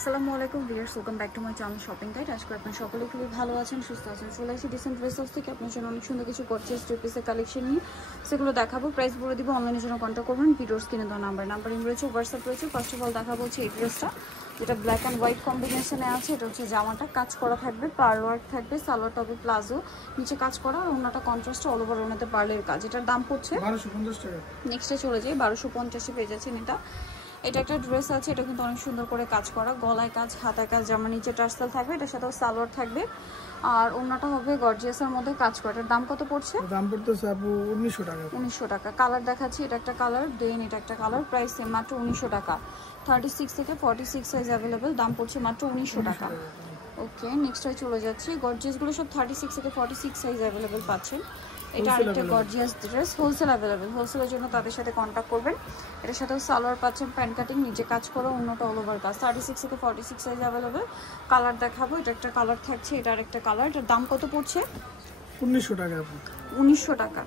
আসসালামু আলাইকুম viewers, welcome back to my channel shopping guide. আজকে আপনারা সকলেই খুবই ভালো আছেন, সুস্থ আছেন। চলে আসি ডিসেন্ট ড্রেস হাউস থেকে আপনার জন্য অনেক সুন্দর কিছু গর্জিয়াস থ্রি পিসের কালেকশন নিয়ে সেগুলো দেখাবো। প্রাইস বলে দিব, অনলাইনের জন্য কন্ট্যাক্ট করবেন। ভিডিওস কিনে দেওয়া নাম্বারিং রয়েছে, হোয়াটসঅ্যাপ রয়েছে। ফার্স্ট অফ অল দেখাবো হচ্ছে এই ড্রেসটা, যেটা ব্ল্যাক অ্যান্ড হোয়াইট কম্বিনেশনে আছে। এটা হচ্ছে জামাটা কাজ করা থাকবে, পার্ল ওয়ার্ক থাকবে, সালোয়ার টপে প্লাজো, নিচে কাজ করা, আর ওনাটা কন্ট্রাস্টে অল ওভার ওনাতে পার্লের কাজ। এটার দাম পড়ছে 1250 টাকা। নেক্সটে চলে যাই, 1250 পেয়ে যাচ্ছেন এটা একটা ড্রেস আছে। এটা কিন্তু অনেক সুন্দর করে কাজ করা, গলায় কাজ, হাতায় কাজ, জামার নিচে টার্সেল থাকবে, এটার সাথেও সালোয়ার থাকবে, আর ওন্নাটা হবে গর্জিয়াসের মধ্যে কাজ করা। এটার দাম কত পড়ছে? দাম পড়তেছে আপু 1900 টাকা। 1900 টাকা। কালার দেখাচ্ছি, এটা একটা কালার, দেন এটা একটা কালার। প্রাইস সেম, মাত্র 1900 টাকা। 36 থেকে 46 সাইজ অ্যাভেলেবেল, দাম পড়ছে মাত্র 1900 টাকা। ওকে, নেক্সট চলে যাচ্ছি। গর্জিয়াসগুলো সব 36 থেকে 46 সাইজ অ্যাভেলেবেল পাচ্ছেন। এটা আরেকটা গর্জিয়াস ড্রেস, হোলসেল অ্যাভেলেবেল। হোলসেলের জন্য তাদের সাথে কন্ট্যাক্ট করবেন। এটার সাথেও সালোয়ার পাচ্ছেন, প্যান্ট কাটিং, নিচে কাজ করো, অন্যটা অল ওভার কাজ। 36 থেকে 46 সাইজ অ্যাভেলেবেল। কালার দেখাবো, এটা একটা কালার থাকছে, এটা আরেকটা কালার। এটার দাম কত পড়ছে? 1900 টাকা আপু। 1900 টাকা।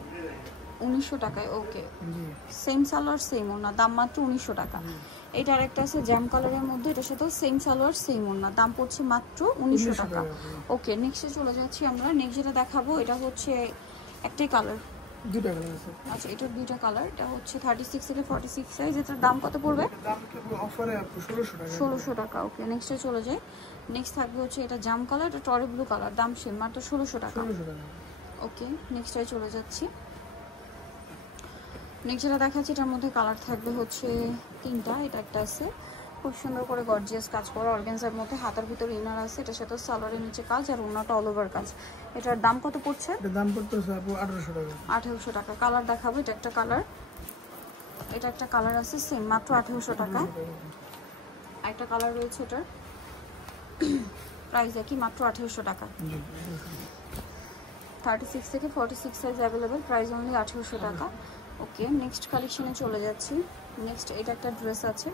1900 টাকায়। ওকে, সেম সালোয়ার সেম ওড়না, দাম মাত্র 1900 টাকা। এটা আরেকটা আছে জ্যাম কালারের মধ্যে, এটার সাথেও সেম সালোয়ার সেম ওড়না, দাম পড়ছে মাত্র 1900 টাকা। ওকে, নেক্সটে চলে যাচ্ছি আমরা। নেক্সট যেটা দেখাবো, এটা হচ্ছে একটাই কালার, দুটো কালার আছে। আচ্ছা, এটার দুইটা কালার। এটা হচ্ছে 36 থেকে 46 সাইজ। এটার দাম কত পড়বে? দাম কি অফারে আপু 1600 টাকা। 1600 টাকা। ওকে, নেক্সটে চলে যাই। নেক্সট থাকবে হচ্ছে এটা জাম কালার, এটা টরে ব্লু কালার, দাম সেম, মাত্র 1600 টাকা। ওকে, নেক্সটে চলে যাচ্ছি। নেক্সট যেটা দেখাচ্ছি, এটার মধ্যে কালার থাকবে হচ্ছে তিনটা। এটা একটা আছে খুব সুন্দর করে গর্জিয়াস কাজ করা, অর্গানজার মধ্যে, হাতার ভিতরে ইনার আছে, এটার সাথে সালোয়ারের নিচে কাজ, আর ওনাটা অল ওভার কাজ। এটার দাম কত পড়ছে? এটার দাম পড়তেছে আপু 1800 টাকা। 1800 টাকা। কালার দেখাবো, এটা একটা কালার, এটা একটা কালার আছে সেম, মাত্র 1800 টাকা। একটা কালার রয়েছে, এটার প্রাইস একই, মাত্র 1800 টাকা। 36 থেকে 46 সাইজ অ্যাভেলেবেল, প্রাইস অনলি 1800 টাকা। ওকে, নেক্সট কালেকশনে চলে যাচ্ছি। নেক্সট এটা একটা ড্রেস আছে,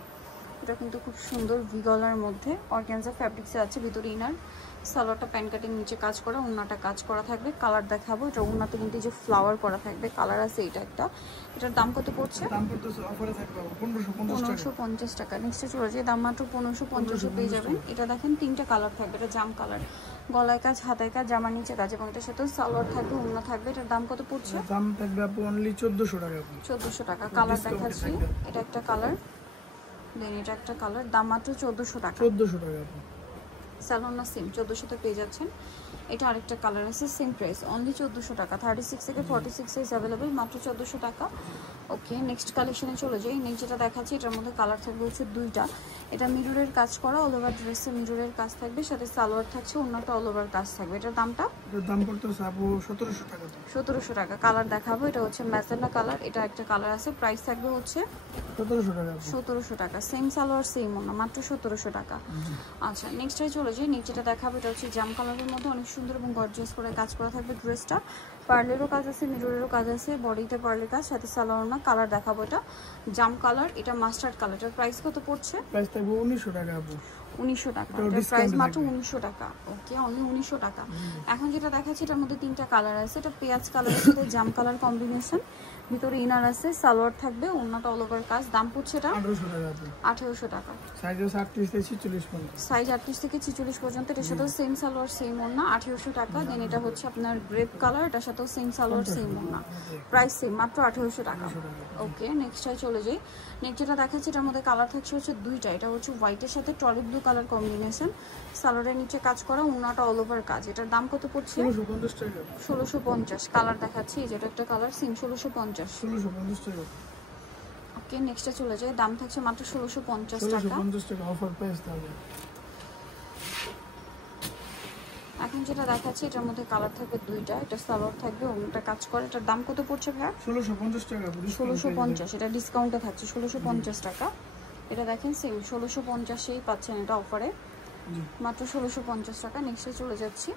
এটা কিন্তু খুব সুন্দর ভি গলার মধ্যে, অর্গানজা ফ্যাব্রিক্সে আছে, ভিতরে ইনার, সালোয়ারটা প্যান্ট কাটিং, নিচে কাজ করা, ওন্নাটা কাজ করা থাকবে। কালার দেখাবো, এটা ওন্নাতে কিন্তু যে ফ্লাওয়ার করা থাকবে, কালার আছে এটা একটা। এটার দাম কত পড়ছে? দাম পড়তেছে অফারে থাকবে 1550 টাকা। নেক্সটে চলে যায়, দাম মাত্র 1550 পেয়ে যাবেন। এটা দেখেন তিনটা কালার থাকবে, এটা জাম কালার, গলায় কাজ, হাতায় কাজ, জামার নিচে কাজ, এবং এটার সাথেও সালোয়ার থাকবে, ওন্না থাকবে। এটার দাম কত পড়ছে? দাম থাকবে আপু অনলি 1400 টাকা। 1400 টাকা। কালার দেখাচ্ছি, এটা একটা কালার, দেন এটা একটা কালার, দাম মাত্র 1400 টাকা। 1400 টাকা আপু। স্যালোনা সেম 1400-তে পেয়ে যাচ্ছেন। এটা আরেকটা কালার আছে, সেম প্রাইস, অনলি 1400 টাকা। 36 থেকে 46 সাইজ অ্যাভেলেবেল, মাত্র 1400 টাকা। ওকে, নেক্সট কালেকশনে চলে যাই। নেক্সট যেটা দেখাচ্ছি, এটার মধ্যে কালার থাকবে হচ্ছে দুইটা। এটা মিররের কাজ করা, অল ওভার ড্রেসে মিররের কাজ থাকবে, সাথে সালোয়ার থাকছে, অন্যটা অল ওভার কাজ থাকবে। এটার দামটা? এটার দাম পড়তেছে আপু 1700 টাকা। 1700 টাকা। কালার দেখাবো, এটা হচ্ছে ম্যাজেন্টা কালার, এটা একটা কালার আছে, প্রাইস থাকবে হচ্ছে 1700 টাকা। 1700 টাকা। সেম সালোয়ার সেম ওড়না, মাত্র 1700 টাকা। আচ্ছা, নেক্সটে চলে যাই। নেক্সট যেটা দেখাবো, এটা হচ্ছে জাম কালারের মধ্যে, অনেক সুন্দর এবং গর্জিয়াস করে কাজ করা থাকবে ড্রেসটা। পার্লেরও কাজ আছে, মিররেরও কাজ আছে, বডিতে পার্লের কাজ, সাথে সালোয়ার না। কালার দেখাবো, এটা জাম কালার, এটা মাস্টার্ড কালার। এটার প্রাইস কত পড়ছে? প্রাইস থাকবে 1900 টাকা আপু। 1900 টাকা। এটার প্রাইস মাত্র 1900 টাকা। ওকে, অনলি 1900 টাকা। এখন যেটা দেখাচ্ছি, এটার মধ্যে তিনটা কালার আছে। এটা পেঁয়াজ কালারের সাথে জাম কালার কম্বিনেশন, ভিতরে ইনার আছে, সালোয়ার থাকবে, ওন্নাটা অল ওভার কাজ। দাম পড়ছে এটা 1800 টাকা আপু। 1800 টাকা। সাইজ 38 থেকে 46 পর্যন্ত। সাইজ 38 থেকে 46 পর্যন্ত। এটার সাথেও সেম সালোয়ার সেম ওড়না, 1800 টাকা। দেন এটা হচ্ছে আপনার গ্রেপ কালার, এটার সাথেও সেম সালোয়ার সেম ওড়না, প্রাইস সেম, মাত্র 1800 টাকা। ওকে, নেক্সটটাই চলে যাই। নেক্সট যেটা দেখাচ্ছি, এটার মধ্যে কালার থাকছে হচ্ছে দুইটা। এটা হচ্ছে হোয়াইটের সাথে টরি ব্লু কালার কম্বিনেশন, সালোয়ারের নিচে কাজ করা, ওড়নাটা অল ওভার কাজ। এটার দাম কত পড়ছে? 1650 টাকা। 1650। কালার দেখাচ্ছি, যেটা একটা কালার, সেম 1650। 1650 টাকা। ওকে, নেক্সটে চলে যায়, দাম থাকছে মাত্র 1650 টাকা। 1650 টাকা অফার প্রাইস থাকবে। এখন যেটা দেখাচ্ছি, এটার মধ্যে কালার থাকবে দুইটা। এটা সালোয়ার থাকবে, ওটা কাজ করে। এটার দাম কত পড়ছে ভাইয়া? 1650 টাকা। 1650। এটা ডিসকাউন্টে থাকছে 1650 টাকা। এটা দেখেন সেম 1650-এই পাচ্ছেন এটা অফারে, মাত্র 1650 টাকা। নেক্সটে চলে যাচ্ছি।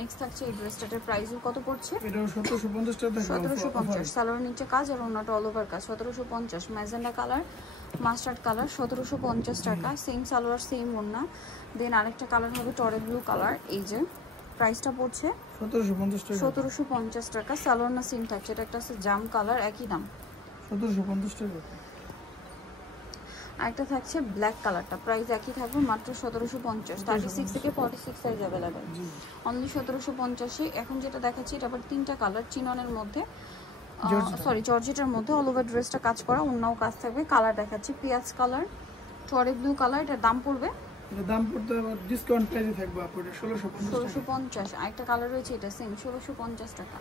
নেক্সট থাকছে এই ড্রেসটার প্রাইস কত পড়ছে? এটা 1750 টাকা। 1750। সালোয়ার নিচে কাজ আর ওন্নাটা অল ওভার কাজ। 1750। ম্যাজেন্ডা কালার, মাস্টার্ড কালার, 1750 টাকা। সেম সালোয়ার সেম ওন্না। দেন আরেকটা কালার হবে টরে ব্লু কালার। এই যে প্রাইসটা পড়ছে 1750 টাকা। 1750 টাকা। সালোয়ার না সেম থাকছে, এটা একটা আছে জাম কালার, একই দাম 1750 টাকা। একটা থাকছে ব্ল্যাক কালারটা, প্রাইস একই থাকবে মাত্র 1750। 36 থেকে 46 সাইজ অ্যাভেলেবেল, অনলি 1750-এ। এখন যেটা দেখাচ্ছি এটা আবার 3টা কালার, চিননের মধ্যে, সরি জর্জেটের মধ্যে, অল ওভার ড্রেসটা কাজ করা, অন্যও কাজ থাকবে। কালার দেখাচ্ছি পেঁয়াজ কালার, টরে ব্লু কালার। এটার দাম পড়বে, এটা দাম পড়তে আবার ডিসকাউন্ট প্রাইসে থাকবে আপনাদের 1650। আরেকটা কালার রয়েছে এটা সেম 1650 টাকা।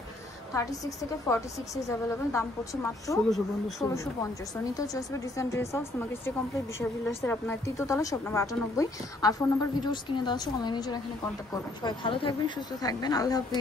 36 থেকে 46 সাইজ অ্যাভেলেবেল, দাম পড়ছে মাত্র 1650। সো নিতেও চয়েসবে ডিসেন্ট ড্রেস হাউস, তোমাকে স্টে কমপ্লিট বিশাল ভিলার্সের আপনার 3য় তলা, শপ নাম্বার 98। আর ফোন নাম্বার ভিডিওস কিনে দেওয়া আছে, অনলাইনে জন্য এখানে কন্ট্যাক্ট করবেন। সবাই ভালো থাকবেন, সুস্থ থাকবেন, আল্লাহ হাফেজ।